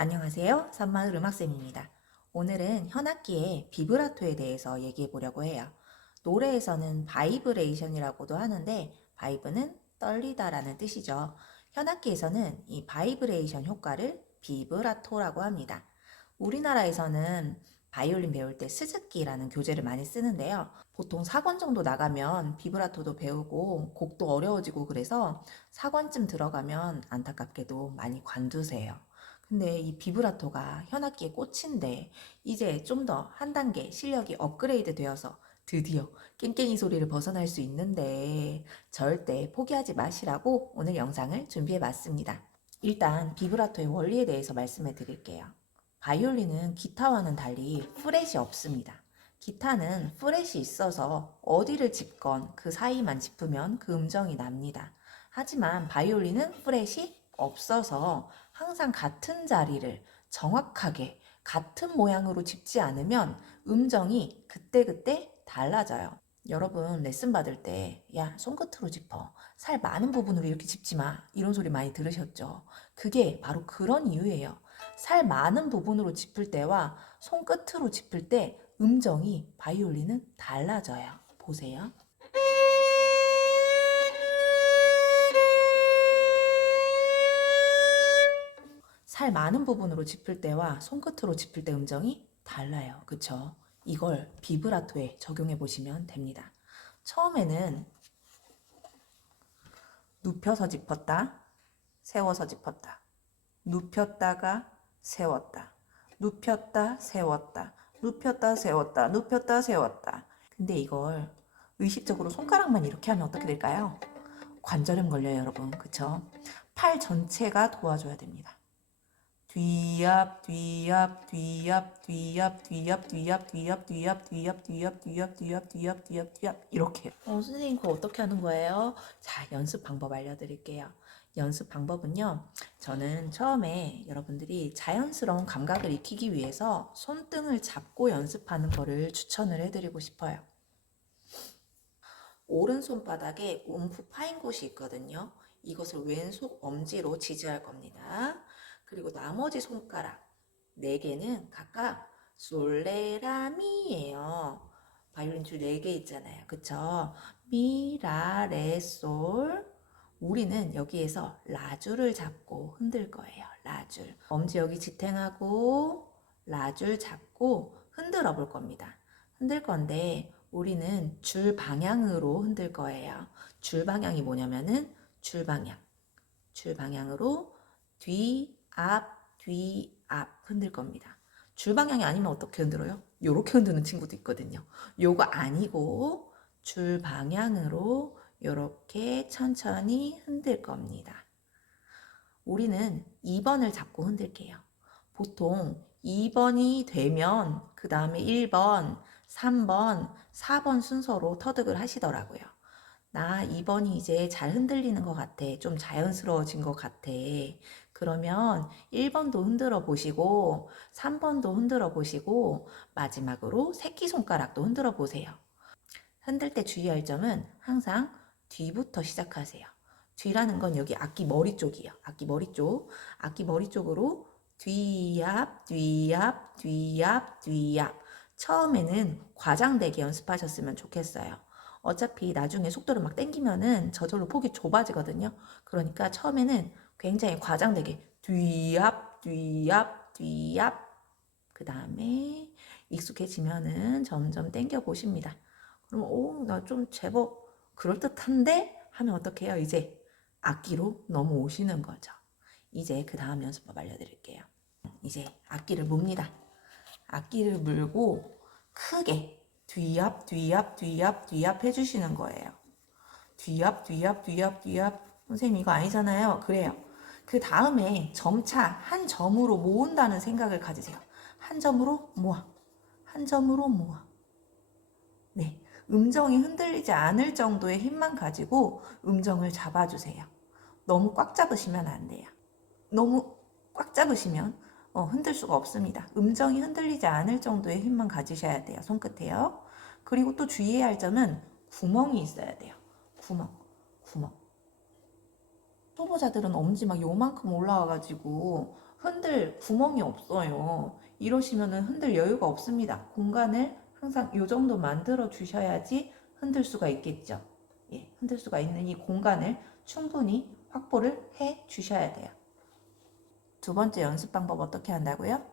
안녕하세요. 산마을 음악쌤입니다. 오늘은 현악기의 비브라토에 대해서 얘기해 보려고 해요. 노래에서는 바이브레이션이라고도 하는데 바이브는 떨리다라는 뜻이죠. 현악기에서는 이 바이브레이션 효과를 비브라토라고 합니다. 우리나라에서는 바이올린 배울 때 스즈키라는 교재를 많이 쓰는데요. 보통 4권 정도 나가면 비브라토도 배우고 곡도 어려워지고 그래서 4권쯤 들어가면 안타깝게도 많이 관두세요. 근데 이 비브라토가 현악기의 꽃인데 이제 좀 더 한 단계 실력이 업그레이드 되어서 드디어 깽깽이 소리를 벗어날 수 있는데 절대 포기하지 마시라고 오늘 영상을 준비해 봤습니다. 일단 비브라토의 원리에 대해서 말씀해 드릴게요. 바이올린은 기타와는 달리 프렛이 없습니다. 기타는 프렛이 있어서 어디를 짚건 그 사이만 짚으면 그 음정이 납니다. 하지만 바이올린은 프렛이 없어서 항상 같은 자리를 정확하게 같은 모양으로 짚지 않으면 음정이 그때그때 달라져요. 여러분 레슨 받을 때 야, 손끝으로 짚어. 살 많은 부분으로 이렇게 짚지 마. 이런 소리 많이 들으셨죠? 그게 바로 그런 이유예요. 살 많은 부분으로 짚을 때와 손끝으로 짚을 때 음정이 바이올린은 달라져요. 보세요. 살 많은 부분으로 짚을 때와 손끝으로 짚을 때 음정이 달라요. 그쵸? 이걸 비브라토에 적용해 보시면 됩니다. 처음에는 눕혀서 짚었다, 세워서 짚었다, 눕혔다가 세웠다, 눕혔다, 세웠다, 눕혔다, 세웠다, 눕혔다, 세웠다. 근데 이걸 의식적으로 손가락만 이렇게 하면 어떻게 될까요? 관절염 걸려요, 여러분. 그쵸? 팔 전체가 도와줘야 됩니다. 뒤앞 뒤앞 뒤앞 뒤앞 뒤앞 뒤앞 뒤앞 뒤앞 뒤앞 뒤앞 뒤앞 뒤앞 뒤앞 뒤앞 뒤앞 이렇게. 선생님 그거 어떻게 하는 거예요? 자, 연습 방법 알려드릴게요. 연습 방법은요. 저는 처음에 여러분들이 자연스러운 감각을 익히기 위해서 손등을 잡고 연습하는 거를 추천을 해드리고 싶어요. 오른손바닥에 움푹 파인 곳이 있거든요. 이것을 왼손 엄지로 지지할 겁니다. 그리고 나머지 손가락 4개는 각각 솔레라미예요. 바이올린 줄 4개 있잖아요. 그쵸? 미, 라, 레, 솔. 우리는 여기에서 라줄을 잡고 흔들 거예요. 라줄. 엄지 여기 지탱하고 라줄 잡고 흔들어 볼 겁니다. 흔들 건데 우리는 줄 방향으로 흔들 거예요. 줄 방향이 뭐냐면은 줄 방향으로 뒤, 앞 흔들 겁니다. 줄 방향이 아니면 어떻게 흔들어요? 요렇게 흔드는 친구도 있거든요. 요거 아니고 줄 방향으로 요렇게 천천히 흔들 겁니다. 우리는 2번을 잡고 흔들게요. 보통 2번이 되면 그 다음에 1번, 3번, 4번 순서로 터득을 하시더라고요. 나 2번이 이제 잘 흔들리는 것 같아. 좀 자연스러워진 것 같아. 그러면 1번도 흔들어 보시고 3번도 흔들어 보시고 마지막으로 새끼손가락도 흔들어 보세요. 흔들 때 주의할 점은 항상 뒤부터 시작하세요. 뒤라는 건 여기 악기 머리 쪽이에요. 악기 머리 쪽. 악기 머리 쪽으로 뒤앞, 뒤앞, 뒤앞, 뒤앞. 처음에는 과장되게 연습하셨으면 좋겠어요. 어차피 나중에 속도를 막 땡기면은 저절로 폭이 좁아지거든요. 그러니까 처음에는 굉장히 과장되게 뒤앞, 뒤앞, 뒤앞. 그 다음에 익숙해지면은 점점 땡겨 보십니다. 그럼 나 좀 제법 그럴듯한데? 하면 어떡해요? 이제 악기로 넘어오시는 거죠. 이제 그 다음 연습법 알려드릴게요. 이제 악기를 뭅니다. 악기를 물고 크게 뒤앞 뒤앞 뒤앞 뒤앞 해주시는 거예요. 뒤앞 뒤앞 뒤앞 뒤앞. 선생님 이거 아니잖아요. 그래요. 그 다음에 점차 한 점으로 모은다는 생각을 가지세요. 한 점으로 모아. 한 점으로 모아. 네. 음정이 흔들리지 않을 정도의 힘만 가지고 음정을 잡아주세요. 너무 꽉 잡으시면 안 돼요. 너무 꽉 잡으시면 흔들 수가 없습니다. 음정이 흔들리지 않을 정도의 힘만 가지셔야 돼요. 손끝에요. 그리고 또 주의해야 할 점은 구멍이 있어야 돼요. 구멍. 초보자들은 엄지 막 요만큼 올라와가지고 흔들 구멍이 없어요. 이러시면은 흔들 여유가 없습니다. 공간을 항상 요 정도 만들어 주셔야지 흔들 수가 있겠죠. 예, 흔들 수가 있는 이 공간을 충분히 확보를 해 주셔야 돼요. 두 번째 연습 방법 어떻게 한다고요?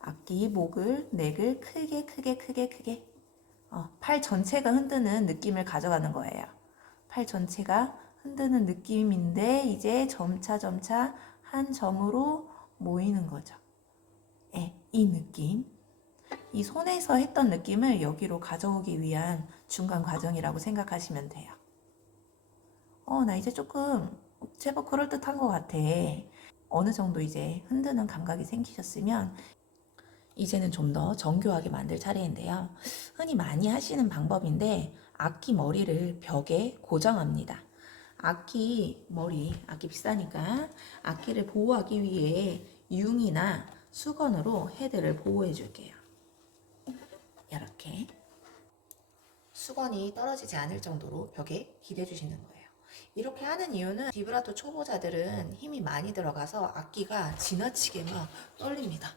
악기 목을 넥을 크게 팔 전체가 흔드는 느낌을 가져가는 거예요. 팔 전체가 흔드는 느낌인데 이제 점차 한 점으로 모이는 거죠. 예, 이 느낌. 이 손에서 했던 느낌을 여기로 가져오기 위한 중간 과정이라고 생각하시면 돼요. 나 이제 조금 제법 그럴듯한 것 같아. 어느 정도 이제 흔드는 감각이 생기셨으면 이제는 좀 더 정교하게 만들 차례인데요. 흔히 많이 하시는 방법인데 악기 머리를 벽에 고정합니다. 악기 머리, 악기 비싸니까 악기를 보호하기 위해 융이나 수건으로 헤드를 보호해 줄게요. 이렇게 수건이 떨어지지 않을 정도로 벽에 기대 주시는 거예요. 이렇게 하는 이유는 비브라토 초보자들은 힘이 많이 들어가서 악기가 지나치게 막 떨립니다.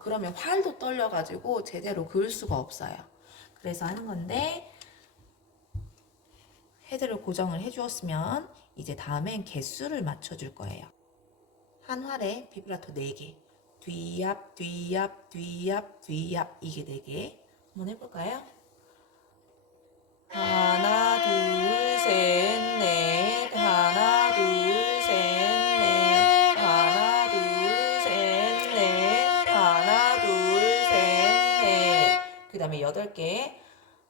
그러면 활도 떨려가지고 제대로 그을 수가 없어요. 그래서 하는 건데 헤드를 고정을 해주었으면 이제 다음엔 개수를 맞춰줄 거예요. 한 활에 비브라토 4개, 뒤압, 뒤압, 뒤압, 뒤압, 이게 4개. 한번 해볼까요? 하나, 둘, 셋, 넷. 하나, 둘, 셋, 넷. 하나, 둘, 셋, 넷. 하나, 둘, 셋, 넷. 그 다음에 8개.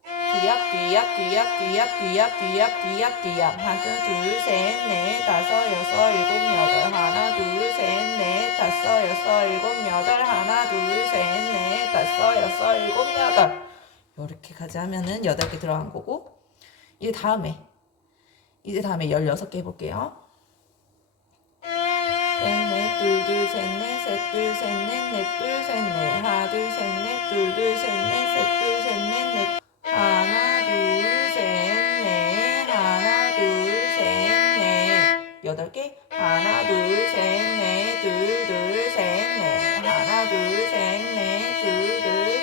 뒤압, 뒤압, 뒤압, 뒤압, 뒤압, 뒤압, 뒤압, 뒤압. 하나, 둘, 셋, 넷, 다섯, 여섯, 일곱, 여덟. 하나, 둘, 셋, 넷, 다섯, 여섯, 일곱, 여덟. 하나, 둘, 셋, 넷, 다섯, 여섯, 일곱, 여덟. 이렇게 가지 하면은 8개 들어간 거고, 이제 다음에 16개 해볼게요. 넷, 둘, 셋, 넷, 셋, 둘, 셋, 넷, 넷, 둘, 셋, 넷. 하나, 둘, 셋, 넷, 둘, 셋, 넷, 셋, 둘, 셋, 넷, 넷. 하나, 둘, 셋, 넷. 하나, 둘, 셋, 넷. 8개. 하나, 둘, 셋, 넷, 둘, 셋, 넷. 하나, 둘, 셋, 넷, 둘,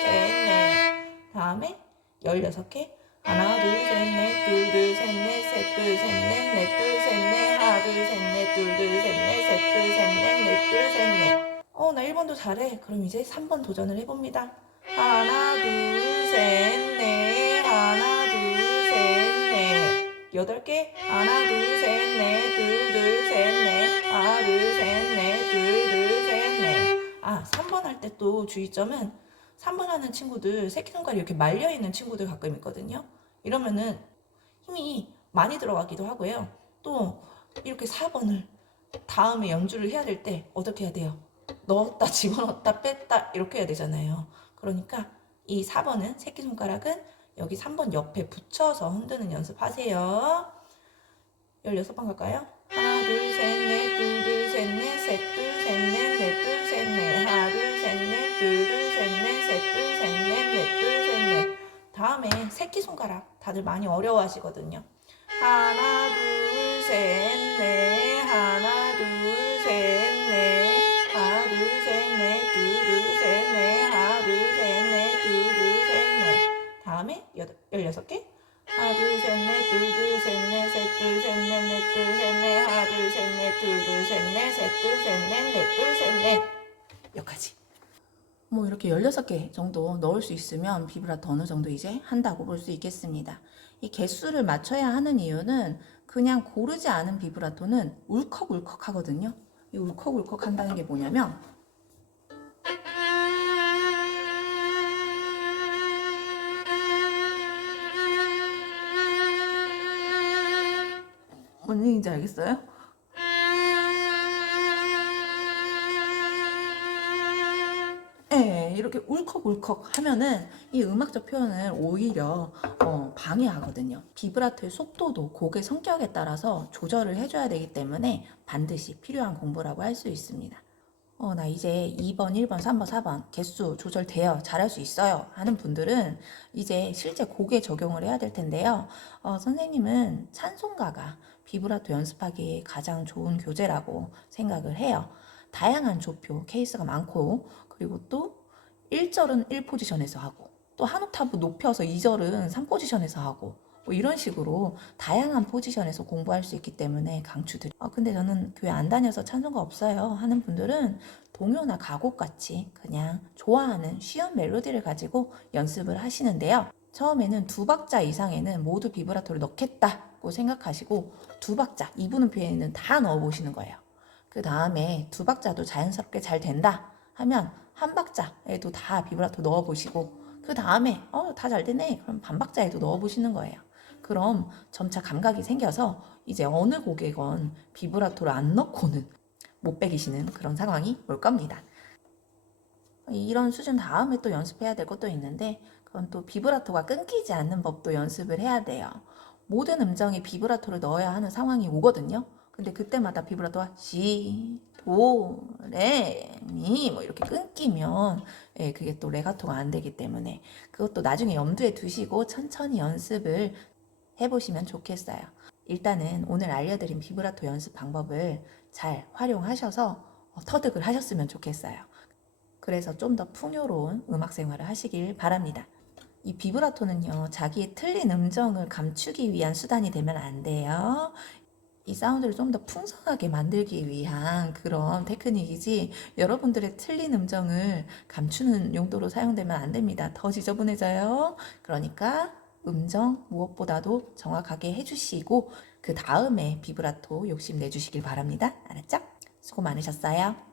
셋, 넷. 다음에 16개. 하나, 둘, 셋, 넷, 둘, 셋, 넷, 셋, 둘, 셋, 넷, 넷, 둘, 셋, 넷. 하나, 둘, 셋, 넷, 둘, 셋, 넷, 셋, 둘, 셋, 넷, 넷, 둘, 셋, 넷. 나 1번도 잘해. 그럼 이제 3번 도전을 해봅니다. 하나, 둘, 셋, 넷. 하나, 둘, 셋, 넷. 8개. 하나, 둘, 셋, 넷, 둘, 셋, 넷. 하나, 둘, 셋, 넷, 둘, 셋, 넷. 3번 할 때 또 주의점은 3번 하는 친구들 새끼손가락이 이렇게 말려있는 친구들 가끔 있거든요. 이러면은 힘이 많이 들어가기도 하고요. 또 이렇게 4번을 다음에 연주를 해야 될 때 어떻게 해야 돼요? 넣었다 집어넣었다 뺐다 이렇게 해야 되잖아요. 그러니까 이 4번은 새끼손가락은 여기 3번 옆에 붙여서 흔드는 연습하세요. 16번 갈까요? 하나 둘 셋 넷 둘 셋 넷 셋 둘 셋 넷 넷 둘 셋 넷 하나 둘 셋 넷 둘 셋 넷 셋 둘 셋 넷 넷 둘 셋 넷. 다음에 새끼손가락 다들 많이 어려워하시거든요. 하나 둘 셋 넷 하나 둘 셋 넷 하나 둘 셋 넷 둘 셋 넷 하나 둘 셋 넷 둘 셋 넷. 다음에 16개. 하나 둘 셋 넷 둘 셋 넷 셋 둘 셋 넷 넷 둘 셋 넷 하나 둘 셋 넷 둘 셋 넷 셋 둘 셋 넷 넷 둘 셋 넷. 여기까지. 뭐 이렇게 16개 정도 넣을 수 있으면 비브라토 어느 정도 이제 한다고 볼 수 있겠습니다. 이 개수를 맞춰야 하는 이유는 그냥 고르지 않은 비브라토는 울컥울컥 하거든요. 이 울컥울컥 한다는 게 뭐냐면 뭔 얘기인지 알겠어요? 네, 이렇게 울컥울컥 하면은 이 음악적 표현을 오히려 방해하거든요. 비브라토의 속도도 곡의 성격에 따라서 조절을 해줘야 되기 때문에 반드시 필요한 공부라고 할 수 있습니다. 나 이제 2번, 1번, 3번, 4번 개수 조절돼요. 잘할 수 있어요. 하는 분들은 이제 실제 곡에 적용을 해야 될 텐데요. 선생님은 찬송가가 비브라토 연습하기에 가장 좋은 교재라고 생각을 해요. 다양한 조표 케이스가 많고, 그리고 또 1절은 1포지션에서 하고, 또 한 옥타브 높여서 2절은 3포지션에서 하고, 뭐 이런 식으로 다양한 포지션에서 공부할 수 있기 때문에 강추드려요. 근데 저는 교회 안 다녀서 찬송가 없어요 하는 분들은 동요나 가곡 같이 그냥 좋아하는 쉬운 멜로디를 가지고 연습을 하시는데요. 처음에는 2박자 이상에는 모두 비브라토를 넣겠다고 생각하시고 2박자, 2분음표에는 다 넣어보시는 거예요. 그 다음에 2박자도 자연스럽게 잘 된다 하면 한 박자에도 다 비브라토 넣어보시고, 그 다음에 다 잘 되네 그럼 반박자에도 넣어보시는 거예요. 그럼 점차 감각이 생겨서 이제 어느 곡에건 비브라토를 안 넣고는 못 배기시는 그런 상황이 올 겁니다. 이런 수준 다음에 또 연습해야 될 것도 있는데, 그건 또 비브라토가 끊기지 않는 법도 연습을 해야 돼요. 모든 음정에 비브라토를 넣어야 하는 상황이 오거든요. 근데 그때마다 비브라토가 시, 도, 레, 미 뭐 이렇게 끊기면 그게 또 레가토가 안 되기 때문에 그것도 나중에 염두에 두시고 천천히 연습을 해보시면 좋겠어요. 일단은 오늘 알려드린 비브라토 연습 방법을 잘 활용하셔서 터득을 하셨으면 좋겠어요. 그래서 좀 더 풍요로운 음악 생활을 하시길 바랍니다. 이 비브라토는요, 자기의 틀린 음정을 감추기 위한 수단이 되면 안 돼요. 이 사운드를 좀 더 풍성하게 만들기 위한 그런 테크닉이지, 여러분들의 틀린 음정을 감추는 용도로 사용되면 안 됩니다. 더 지저분해져요. 그러니까 음정 무엇보다도 정확하게 해주시고 그 다음에 비브라토 욕심 내주시길 바랍니다. 알았죠? 수고 많으셨어요.